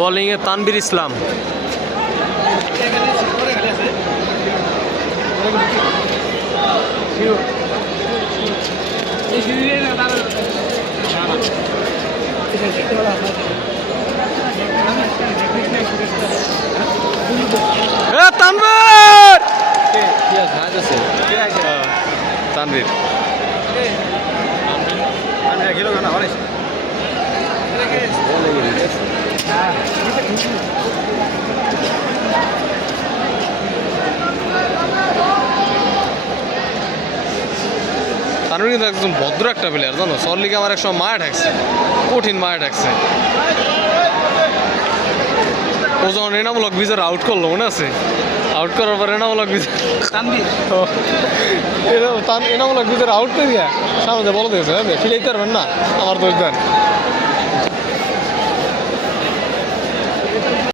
বোলিংয়ে তানভীর ইসলাম। তানভীর তানভীর তানভীর কিন্তু একদম ভদ্র একটা প্লেয়ার জানো। সরলিকে আমার একসময় মায়া ঠেকছে, কঠিন মায়া ঠেকছে। ও যখন এনামূলক বিজার আউট করলো মনে আছে, আউট করার পর এনামূলক বিজার এনামূলক বিজার আউট করে দিয়া সামনে বলে দিয়েছে ফিলাইতে পারবেন না, আমার দোষ দেন।